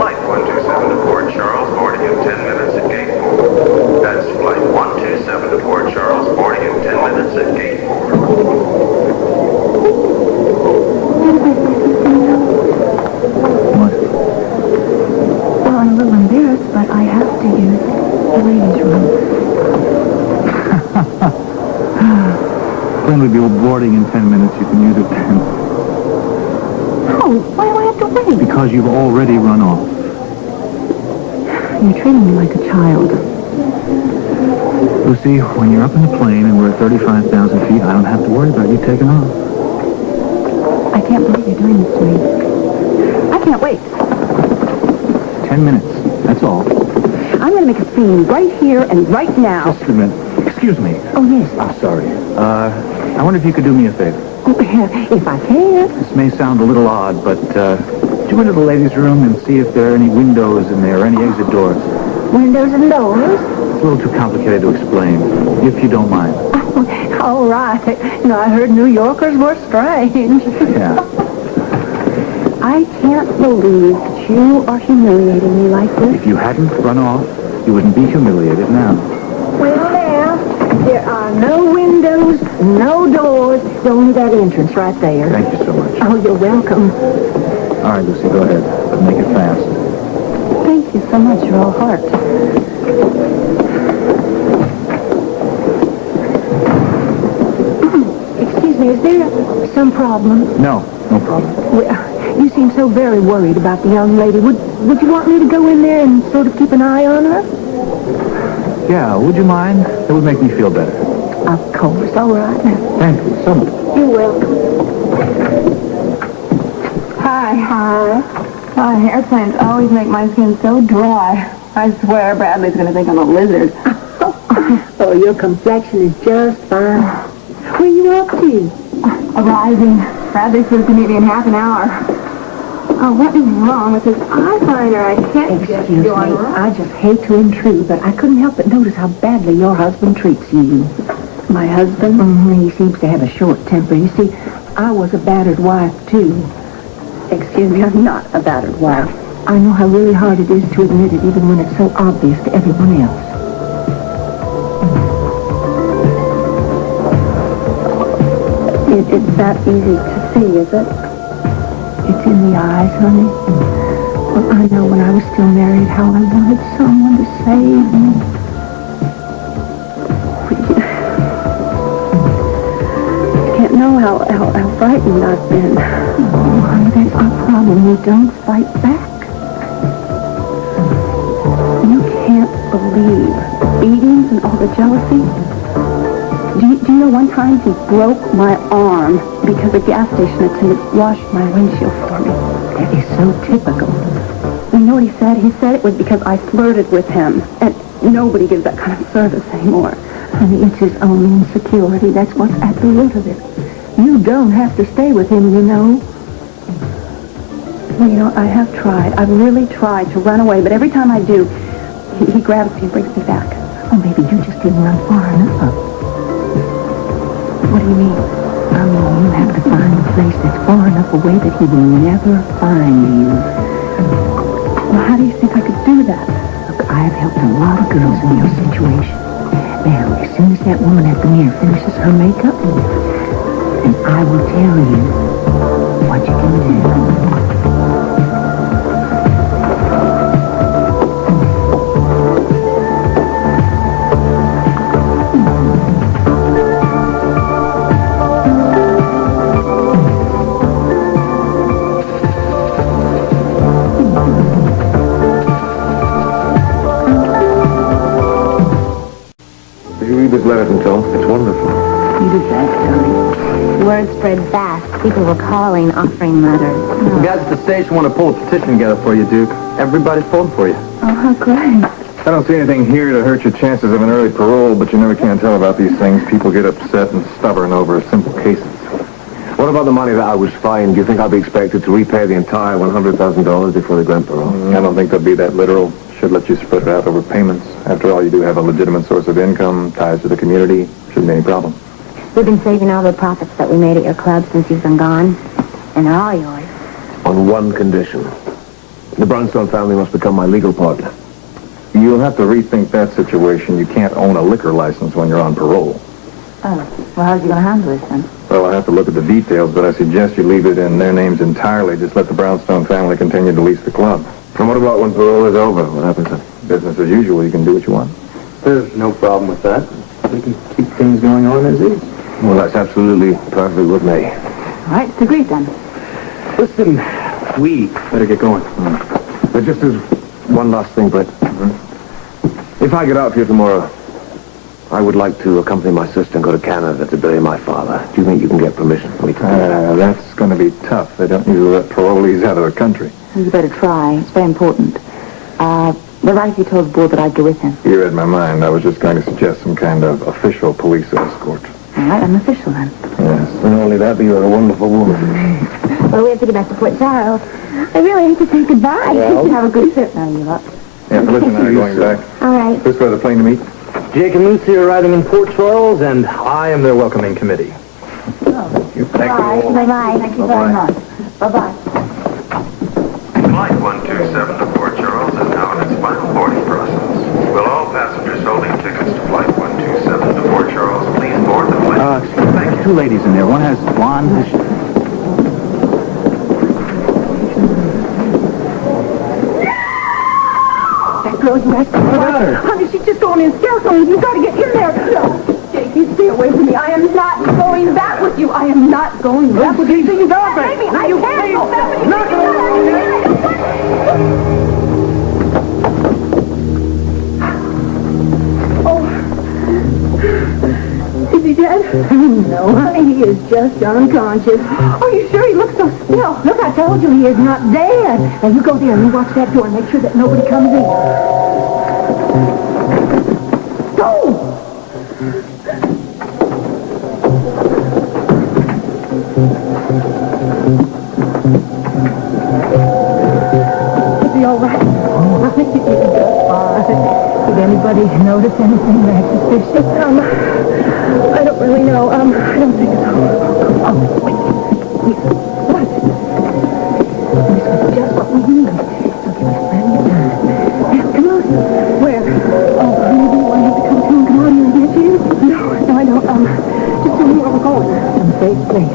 Flight 127 to Port Charles, boarding in 10 minutes at gate 4. That's Flight 127 to Port Charles, boarding in 10 minutes at gate 4. What? Well, I'm a little embarrassed, but I have to use the ladies' room. When we be boarding in 10 minutes, you can use it then. Oh, why do I have to wait? Because you've already run off. You're treating me like a child. Lucy, when you're up in the plane and we're at 35,000 feet, I don't have to worry about you taking off. I can't believe you're doing this to me. I can't wait. 10 minutes, that's all. I'm going to make a scene right here and right now. Just a minute. Excuse me. Oh, yes. I'm sorry. I wonder if you could do me a favor. Oh, if I can. This may sound a little odd, but would you go into the ladies' room and see if there are any windows in there, or any exit doors? Windows and doors? It's a little too complicated to explain, if you don't mind. Oh, all right. No, I heard New Yorkers were strange. Yeah. I can't believe that you are humiliating me like this. If you hadn't run off, you wouldn't be humiliated now. Well, now, there are no windows, no doors, only that entrance right there. Thank you so much. Oh, you're welcome. All right, Lucy, go ahead. But make it fast. Thank you so much. You're all heart. Excuse me, is there some problem? No problem. Well, you seem so very worried about the young lady. Would you want me to go in there and sort of keep an eye on her? Yeah, would you mind? It would make me feel better. Of course, all right. Thank you so much. You're welcome. Hi. Airplanes always make my skin so dry. I swear Bradley's going to think I'm a lizard. Oh, your complexion is just fine. Where are you up to? Arriving. Bradley's supposed to meet me in half an hour. Oh, what is wrong with this eyeliner? I can't get Excuse me, going wrong. I just hate to intrude, but I couldn't help but notice how badly your husband treats you. My husband? Mm-hmm. He seems to have a short temper. You see, I was a battered wife, too. Excuse me, I'm not a battered wife. I know how really hard it is to admit it, even when it's so obvious to everyone else. It's that easy to see, is it? It's in the eyes, honey. Well, I know when I was still married how I wanted someone to save me. You can't know how frightened I've been. Oh, honey, that's our problem. We don't fight back. You can't believe beatings and all the jealousy. Do you know one time he broke my arm because a gas station attendant washed my windshield for me? That is so typical. You know what he said? He said it was because I flirted with him. And nobody gives that kind of service anymore. Honey, it's his own insecurity. That's what's at the root of it. You don't have to stay with him, you know. Well, you know, I have tried. I've really tried to run away, but every time I do, he grabs me and brings me back. Oh, maybe you just didn't run far enough. What do you mean? I mean, you have to find a place that's far enough away that he will never find you. Well, how do you think I could do that? Look, I have helped a lot of girls in your situation. Now, as soon as that woman at the mirror finishes her makeup, then I will tell you what you can do. This letter from Tom. It's wonderful. You did that, Tony. Word spread fast. People were calling, offering letters. The guys at the station want to pull a petition together for you, Duke. Everybody's pulling for you. Oh, how great. I don't see anything here to hurt your chances of an early parole, but you never can tell about these things. People get upset and stubborn over simple cases. What about the money that I was fined? Do you think I'll be expected to repay the entire $100,000 before they grant parole? I don't think they'll be that literal. Should let you spread it out over payments. After all, you do have a legitimate source of income, ties to the community. Shouldn't be any problem. We've been saving all the profits that we made at your club since you've been gone, and they're all yours. On one condition. The Brownstone family must become my legal partner. You'll have to rethink that situation. You can't own a liquor license when you're on parole. Oh, well, how's he going to handle this then? Well, I'll have to look at the details, but I suggest you leave it in their names entirely. Just let the Brownstone family continue to lease the club. And what about when parole is over? What happens then? Business as usual. You can do what you want. There's no problem with that. We can keep things going on as is. Well, that's absolutely perfect with me. All right, it's agreed then. Listen, we better get going. But just as one last thing, Brett. If I get out here tomorrow, I would like to accompany my sister and go to Canada to bury my father. Do you think you can get permission for me to do that? That's going to be tough. They don't usually let parolees out of the country. You better try. It's very important. But right if you told the board that I'd go with him. You read my mind. I was just going to suggest some kind of official police escort. All right, I'm official then. Yes. Not only that, but you're a wonderful woman. Well, we have to get back to Port Charles. I really hate to say goodbye. Have a good trip now, you lot. Yeah, Felicity and I are going back. All right. This way the plane to meet? Jake and Lucy are arriving in Port Charles, and I am their welcoming committee. Thank you. Bye-bye. Thank you very much. Bye-bye. Flight 127 to Port Charles is now in its final boarding process. Will all passengers holding tickets to Flight 127 to Port Charles please board the plane? Thank you. Two ladies in there. One has blonde. That girl you asked me about. Honey, she's just going in scare zones. You've got to get in there. No, Jake, you stay away from me. I am not going back with you. I am not going back with you. Baby, I can't go back with you. Is he dead? No, honey, he is just unconscious. Are you sure? He looks so still. Look, I told you he is not dead. Now, you go there and you watch that door and make sure that nobody comes in. Go! Is he all right? I think he's just fine. Did anybody notice anything very suspicious? I don't really know. I don't think so. Oh, wait. What? This was just what we needed. So give us plenty of time. Now, come on. Where? Oh, maybe you want him to come to and come out here and get you? No, I don't. Just tell me where we're going. Some safe place.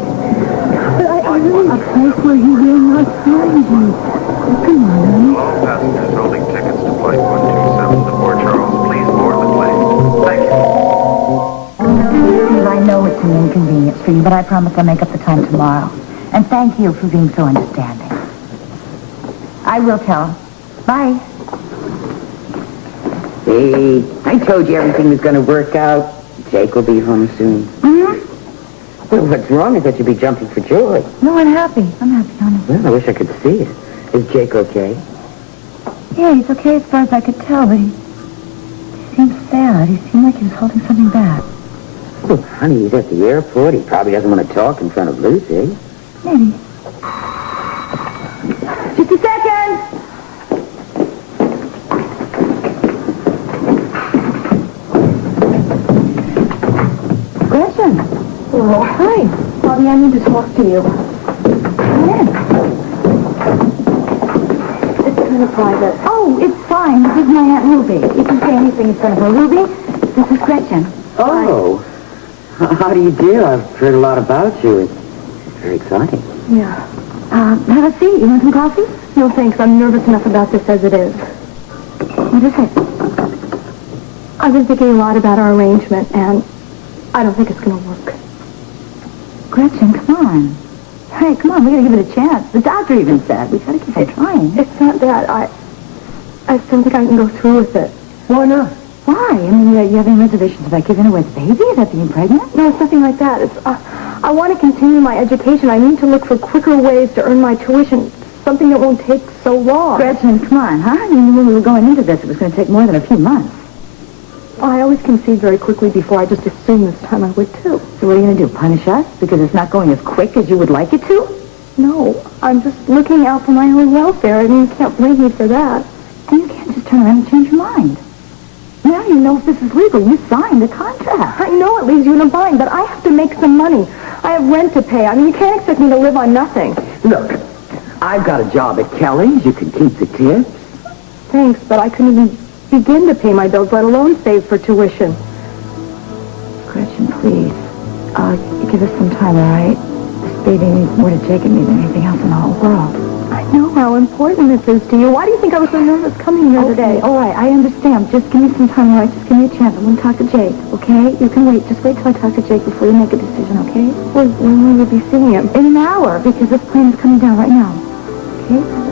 But I really... A place where he will not find you. Come on, honey. Will all passengers holding tickets to Flight 127 to Port Charles please board the plane? Thank you. I know it's an inconvenience for you, but I promise I'll make up the time tomorrow. And thank you for being so understanding. I will tell him. Bye. Hey, I told you everything was going to work out. Jake will be home soon. Mm-hmm. Well, what's wrong? I thought you'd be jumping for joy. No, I'm happy. I'm happy, honey. Well, I wish I could see it. Is Jake okay? Yeah, he's okay as far as I could tell, but he seemed sad. He seemed like he was holding something back. Oh, honey, he's at the airport. He probably doesn't want to talk in front of Lucy. Maybe. Just a second. Gretchen. Oh, hi. Bobby, I need to talk to you. Come in. It's kind of private. Oh, it's fine. This is my Aunt Ruby. If you say anything in front of her, Ruby, this is Gretchen. Oh. How do you do? I've heard a lot about you. It's very exciting. Yeah. Have a seat. You want some coffee? No, thanks. I'm nervous enough about this as it is. What is it? I've been thinking a lot about our arrangement, and I don't think it's going to work. Gretchen, come on. Hey, come on. We got to give it a chance. The doctor even said we got to keep on trying. It's not that. I don't think I can go through with it. Why not? Why? I mean, you have any reservations about giving away the baby? About being pregnant? No, it's nothing like that. It's, I want to continue my education. I need to look for quicker ways to earn my tuition, something that won't take so long. Gretchen, come on, huh? You knew when we were going into this, it was going to take more than a few months. I always concede very quickly before. I just assume this time I would, too. So what are you going to do, punish us? Because it's not going as quick as you would like it to? No, I'm just looking out for my own welfare. I mean, you can't blame me for that. And you can't just turn around and change your mind. Now you know if this is legal. You signed the contract. I know it leaves you in a bind, but I have to make some money. I have rent to pay. I mean, you can't expect me to live on nothing. Look, I've got a job at Kelly's. You can keep the tips. Thanks, but I couldn't even begin to pay my bills, let alone save for tuition. Gretchen, please. Give us some time, all right? This baby means more to Jacob than anything else in the whole world. I know how important this is to you. Why do you think I was so nervous coming here today? All right, I understand. Just give me some time, all right? Just give me a chance. I'm going to talk to Jake, okay? You can wait. Just wait till I talk to Jake before you make a decision, okay? When will you be seeing him? In an hour, because this plane is coming down right now. Okay?